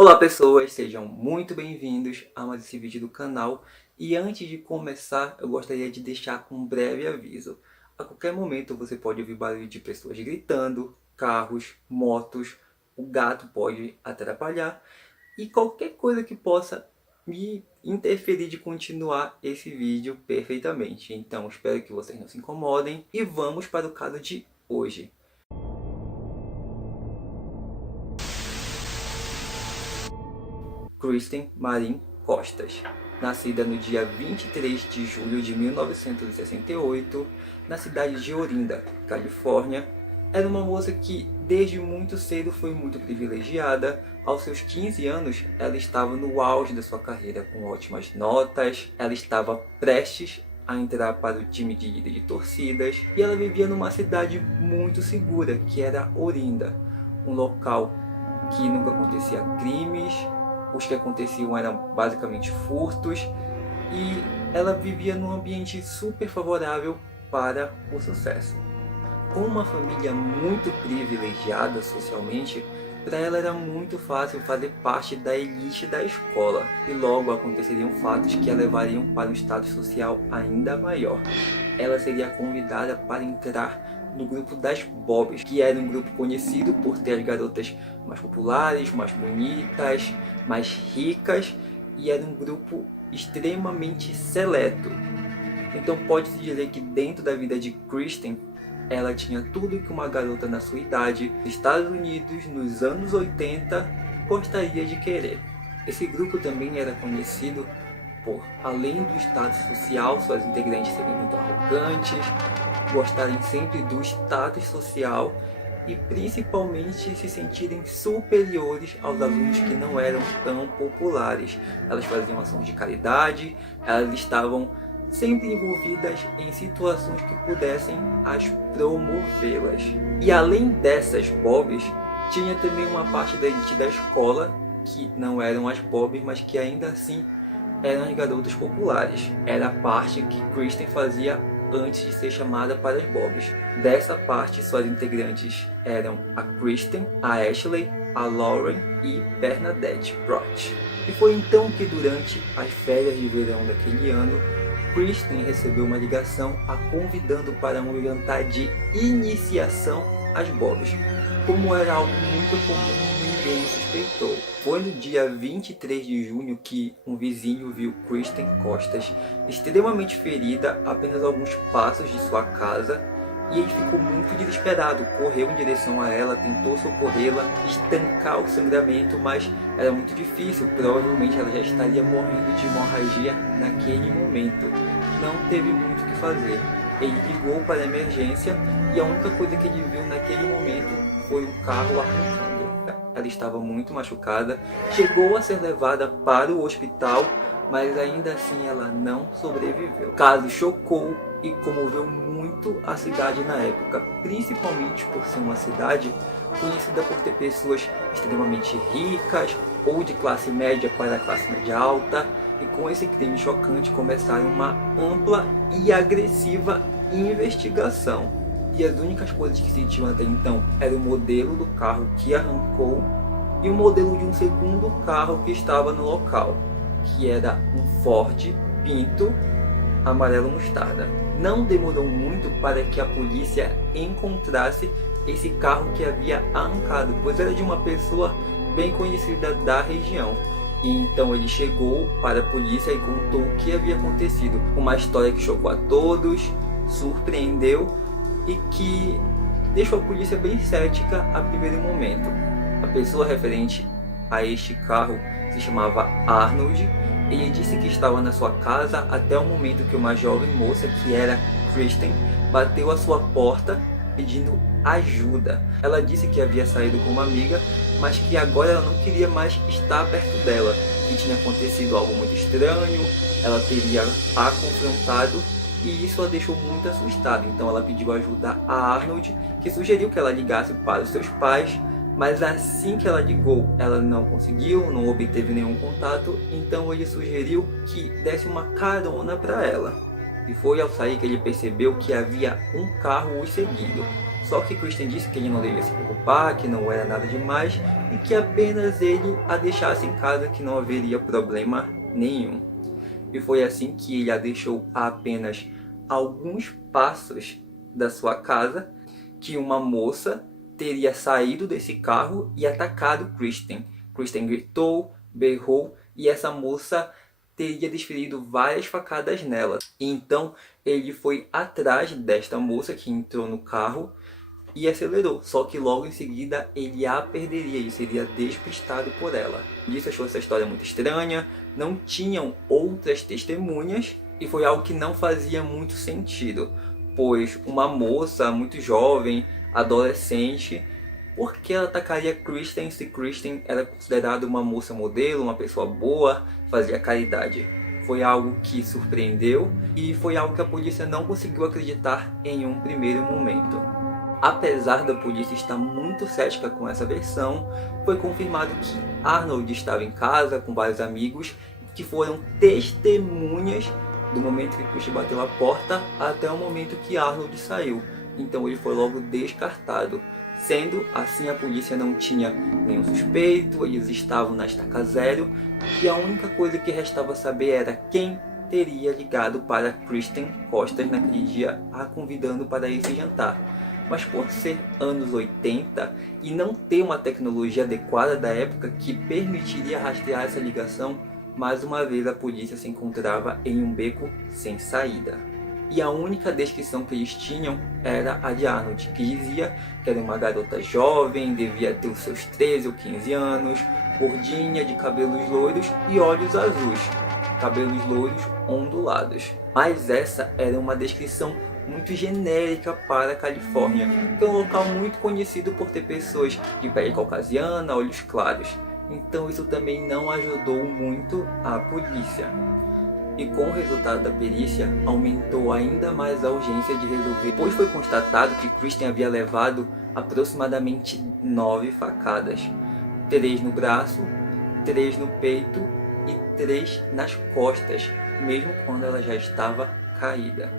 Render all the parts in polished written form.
Olá pessoas, sejam muito bem-vindos a mais esse vídeo do canal. E antes de começar, eu gostaria de deixar um breve aviso. A qualquer momento você pode ouvir barulho de pessoas gritando, carros, motos, o gato pode atrapalhar e qualquer coisa que possa me interferir de continuar esse vídeo perfeitamente. Então espero que vocês não se incomodem e vamos para o caso de hoje. Kristen Marin Costas, nascida no dia 23 de julho de 1968, na cidade de Orinda, Califórnia, era uma moça que desde muito cedo foi muito privilegiada. Aos seus 15 anos, ela estava no auge da sua carreira, com ótimas notas, ela estava prestes a entrar para o time de líder de torcidas e ela vivia numa cidade muito segura, que era Orinda, um local que nunca acontecia crimes. Os que aconteciam eram basicamente furtos e ela vivia num ambiente super favorável para o sucesso. Com uma família muito privilegiada socialmente, para ela era muito fácil fazer parte da elite da escola e logo aconteceriam fatos que a levariam para um status social ainda maior. Ela seria convidada para entrar no grupo das Bobs, que era um grupo conhecido por ter as garotas mais populares, mais bonitas, mais ricas, e era um grupo extremamente seleto. Então pode-se dizer que dentro da vida de Kristen, ela tinha tudo que uma garota na sua idade, nos Estados Unidos, nos anos 80, gostaria de querer. Esse grupo também era conhecido por, além do status social, suas integrantes serem muito arrogantes, gostarem sempre do status social e principalmente se sentirem superiores aos alunos que não eram tão populares. Elas faziam ações de caridade, elas estavam sempre envolvidas em situações que pudessem as promovê-las. E além dessas Bobs, tinha também uma parte da elite da escola que não eram as Bobs, mas que ainda assim eram as garotas populares. Era a parte que Kristen fazia antes de ser chamada para as Bobs. Dessa parte, suas integrantes eram a Kristen, a Ashley, a Lauren e Bernadette Brott. E foi então que durante as férias de verão daquele ano, Kristen recebeu uma ligação a convidando para um jantar de iniciação às Bobs. Como era algo muito comum, ninguém suspeitou. Foi no dia 23 de junho que um vizinho viu Kristen Costas extremamente ferida a apenas alguns passos de sua casa e ele ficou muito desesperado, correu em direção a ela, tentou socorrê-la, estancar o sangramento, mas era muito difícil, provavelmente ela já estaria morrendo de hemorragia naquele momento. Não teve muito o que fazer. Ele ligou para a emergência e a única coisa que ele viu naquele momento foi um carro arrancando. Ela estava muito machucada, chegou a ser levada para o hospital, mas ainda assim ela não sobreviveu. O caso chocou e comoveu muito a cidade na época, principalmente por ser uma cidade conhecida por ter pessoas extremamente ricas ou de classe média para classe média alta, e com esse crime chocante começaram uma ampla e agressiva investigação. E as únicas coisas que se tinham até então era o modelo do carro que arrancou e o modelo de um segundo carro que estava no local, que era um Ford Pinto amarelo mostarda. Não demorou muito para que a polícia encontrasse esse carro que havia arrancado, pois era de uma pessoa bem conhecida da região. E então ele chegou para a polícia e contou o que havia acontecido. Uma história que chocou a todos, surpreendeu e que deixou a polícia bem cética a primeiro momento. A pessoa referente a este carro se chamava Arnold. Ele disse que estava na sua casa até o momento que uma jovem moça, que era Kristen, bateu à sua porta pedindo ajuda. Ela disse que havia saído com uma amiga, mas que agora ela não queria mais estar perto dela, que tinha acontecido algo muito estranho, ela teria a confrontado e isso a deixou muito assustada. Então ela pediu ajuda a Arnold, que sugeriu que ela ligasse para os seus pais, mas assim que ela ligou, ela não conseguiu, não obteve nenhum contato, então ele sugeriu que desse uma carona para ela. E foi ao sair que ele percebeu que havia um carro os seguindo. Só que Kristen disse que ele não devia se preocupar, que não era nada demais e que apenas ele a deixasse em casa, que não haveria problema nenhum. E foi assim que ele a deixou a apenas alguns passos da sua casa que uma moça teria saído desse carro e atacado Kristen. Kristen gritou, berrou e essa moça teria desferido várias facadas nela. E então ele foi atrás desta moça que entrou no carro e acelerou. Só que logo em seguida ele a perderia e seria despistado por ela. Disse achou essa história muito estranha, não tinham outras testemunhas e foi algo que não fazia muito sentido, pois uma moça muito jovem, adolescente, por que ela atacaria Kristen se Kristen era considerada uma moça modelo, uma pessoa boa, fazia caridade? Foi algo que surpreendeu e foi algo que a polícia não conseguiu acreditar em um primeiro momento. Apesar da polícia estar muito cética com essa versão, foi confirmado que Arnold estava em casa com vários amigos que foram testemunhas do momento que Kristen bateu a porta até o momento que Arnold saiu. Então ele foi logo descartado. Sendo assim, a polícia não tinha nenhum suspeito, eles estavam na estaca zero e a única coisa que restava saber era quem teria ligado para Kristen Costas naquele dia, a convidando para esse jantar. Mas por ser anos 80 e não ter uma tecnologia adequada da época que permitiria rastrear essa ligação, mais uma vez a polícia se encontrava em um beco sem saída. E a única descrição que eles tinham era a de Arnold, que dizia que era uma garota jovem, devia ter os seus 13 ou 15 anos, gordinha, de cabelos loiros e olhos azuis, cabelos loiros ondulados. Mas essa era uma descrição muito genérica para a Califórnia, que é um local muito conhecido por ter pessoas de pele caucasiana, olhos claros. Então isso também não ajudou muito a polícia. E com o resultado da perícia, aumentou ainda mais a urgência de resolver, pois foi constatado que Kristen havia levado aproximadamente 9 facadas. 3 no braço, 3 no peito e 3 nas costas, mesmo quando ela já estava caída.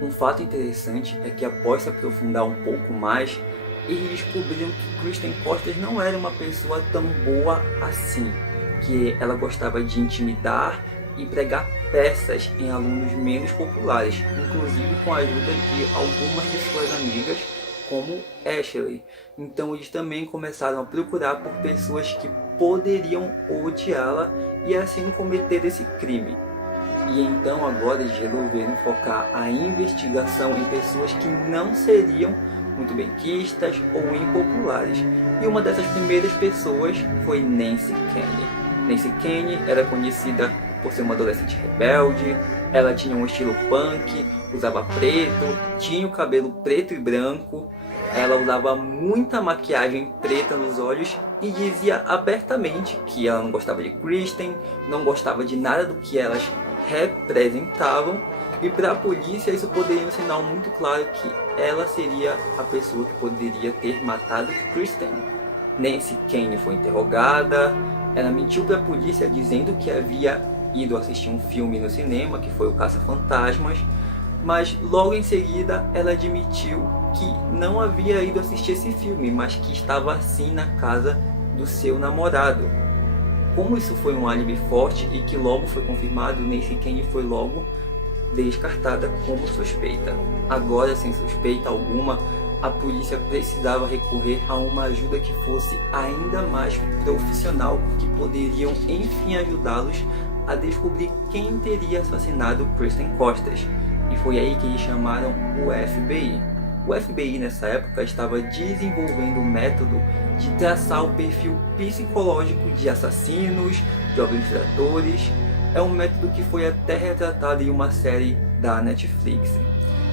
Um fato interessante é que após se aprofundar um pouco mais, eles descobriram que Kristen Costas não era uma pessoa tão boa assim, que ela gostava de intimidar e pregar peças em alunos menos populares, inclusive com a ajuda de algumas de suas amigas, como Ashley. Então eles também começaram a procurar por pessoas que poderiam odiá-la e assim cometer esse crime. E então agora eles resolveram focar a investigação em pessoas que não seriam muito benquistas ou impopulares. E uma dessas primeiras pessoas foi Nancy Kane. Nancy Kane era conhecida por ser uma adolescente rebelde, ela tinha um estilo punk, usava preto, tinha o cabelo preto e branco, ela usava muita maquiagem preta nos olhos e dizia abertamente que ela não gostava de Kristen, não gostava de nada do que elas representavam, e para a polícia isso poderia ser um sinal muito claro que ela seria a pessoa que poderia ter matado Kristen. Nancy Kane foi interrogada, ela mentiu para a polícia dizendo que havia ido assistir um filme no cinema, que foi o Caça-Fantasmas, mas logo em seguida ela admitiu que não havia ido assistir esse filme, mas que estava sim na casa do seu namorado. Como isso foi um álibi forte e que logo foi confirmado, Nancy Kane foi logo descartada como suspeita. Agora, sem suspeita alguma, a polícia precisava recorrer a uma ajuda que fosse ainda mais profissional, que poderiam enfim ajudá-los a descobrir quem teria assassinado Kristen Costas. E foi aí que eles chamaram o FBI. O FBI nessa época estava desenvolvendo um método de traçar o perfil psicológico de assassinos, de organizadores. É um método que foi até retratado em uma série da Netflix.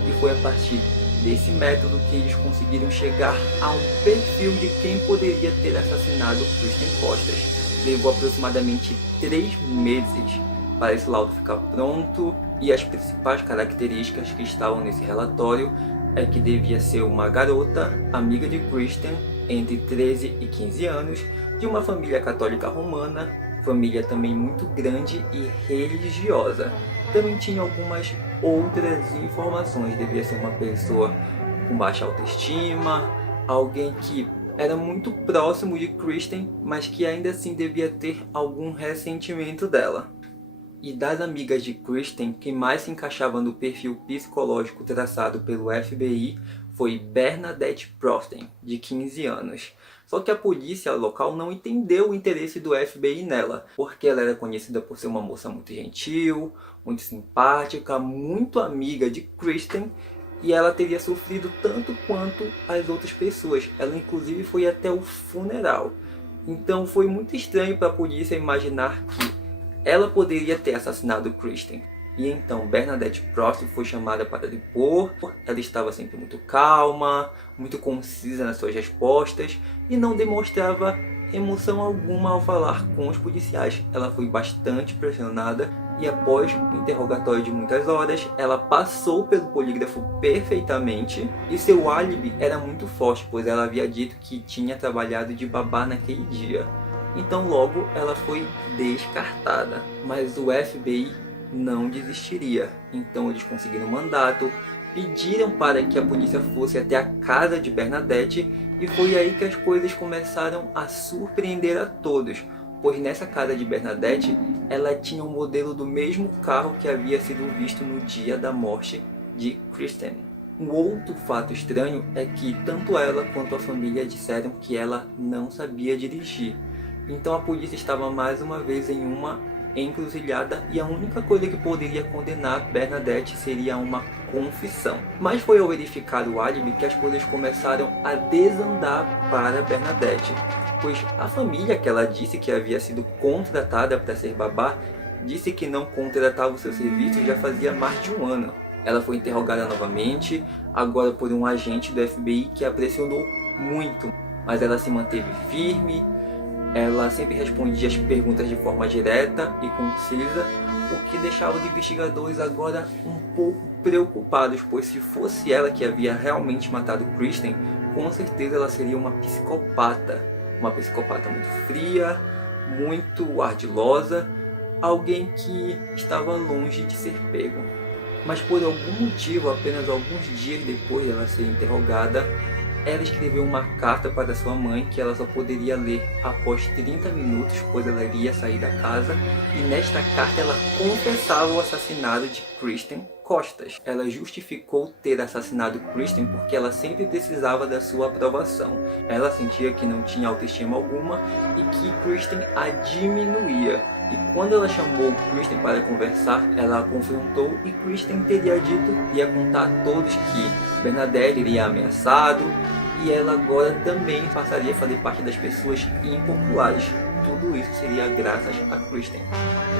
E foi a partir desse método que eles conseguiram chegar a um perfil de quem poderia ter assassinado Kristen Costas. Levou aproximadamente 3 meses para esse laudo ficar pronto, e as principais características que estavam nesse relatório é que devia ser uma garota, amiga de Kristen, entre 13 e 15 anos, de uma família católica romana, família também muito grande e religiosa. Também tinha algumas outras informações, devia ser uma pessoa com baixa autoestima, alguém que era muito próximo de Kristen, mas que ainda assim devia ter algum ressentimento dela. E das amigas de Kristen, quem mais se encaixava no perfil psicológico traçado pelo FBI foi Bernadette Prosten, de 15 anos. Só que a polícia local não entendeu o interesse do FBI nela, porque ela era conhecida por ser uma moça muito gentil, muito simpática, muito amiga de Kristen, e ela teria sofrido tanto quanto as outras pessoas. Ela inclusive foi até o funeral. Então foi muito estranho para a polícia imaginar que ela poderia ter assassinado Kristen. E então Bernadette Prost foi chamada para depor. Ela estava sempre muito calma, muito concisa nas suas respostas e não demonstrava emoção alguma ao falar com os policiais. Ela foi bastante pressionada e após um interrogatório de muitas horas, ela passou pelo polígrafo perfeitamente e seu álibi era muito forte, pois ela havia dito que tinha trabalhado de babá naquele dia. Então logo ela foi descartada, mas o FBI não desistiria. Então eles conseguiram um mandato, pediram para que a polícia fosse até a casa de Bernadette e foi aí que as coisas começaram a surpreender a todos, pois nessa casa de Bernadette ela tinha um modelo do mesmo carro que havia sido visto no dia da morte de Kristen. Um outro fato estranho é que tanto ela quanto a família disseram que ela não sabia dirigir. Então a polícia estava mais uma vez em uma encruzilhada e a única coisa que poderia condenar Bernadette seria uma confissão. Mas foi ao verificar o álibi que as coisas começaram a desandar para Bernadette, pois a família que ela disse que havia sido contratada para ser babá disse que não contratava o seu serviço já fazia mais de um ano. Ela foi interrogada novamente, agora por um agente do FBI que a pressionou muito, mas ela se manteve firme. Ela sempre respondia as perguntas de forma direta e concisa, o que deixava os investigadores agora um pouco preocupados, pois se fosse ela que havia realmente matado Kristen, com certeza ela seria uma psicopata. Uma psicopata muito fria, muito ardilosa, alguém que estava longe de ser pego. Mas por algum motivo, apenas alguns dias depois dela ser interrogada, ela escreveu uma carta para sua mãe que ela só poderia ler após 30 minutos, pois ela iria sair da casa, e nesta carta ela confessava o assassinato de Kristen Costas. Ela justificou ter assassinado Kristen porque ela sempre precisava da sua aprovação. Ela sentia que não tinha autoestima alguma e que Kristen a diminuía. E quando ela chamou Kristen para conversar, ela a confrontou e Kristen teria dito, ia contar a todos que Bernadette iria ameaçado e ela agora também passaria a fazer parte das pessoas impopulares. Tudo isso seria graças a Kristen.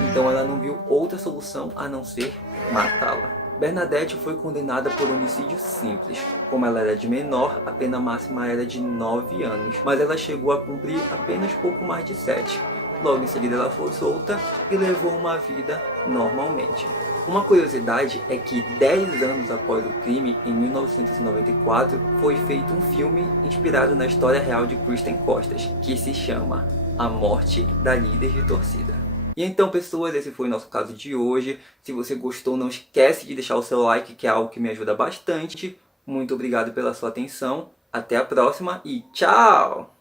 Então ela não viu outra solução a não ser matá-la. Bernadette foi condenada por homicídio simples. Como ela era de menor, a pena máxima era de 9 anos, mas ela chegou a cumprir apenas pouco mais de 7. Logo em seguida ela foi solta e levou uma vida normalmente. Uma curiosidade é que 10 anos após o crime, em 1994, foi feito um filme inspirado na história real de Kristen Costas, que se chama A Morte da Líder de Torcida. E então, pessoas, esse foi o nosso caso de hoje. Se você gostou, não esquece de deixar o seu like, que é algo que me ajuda bastante. Muito obrigado pela sua atenção. Até a próxima e tchau!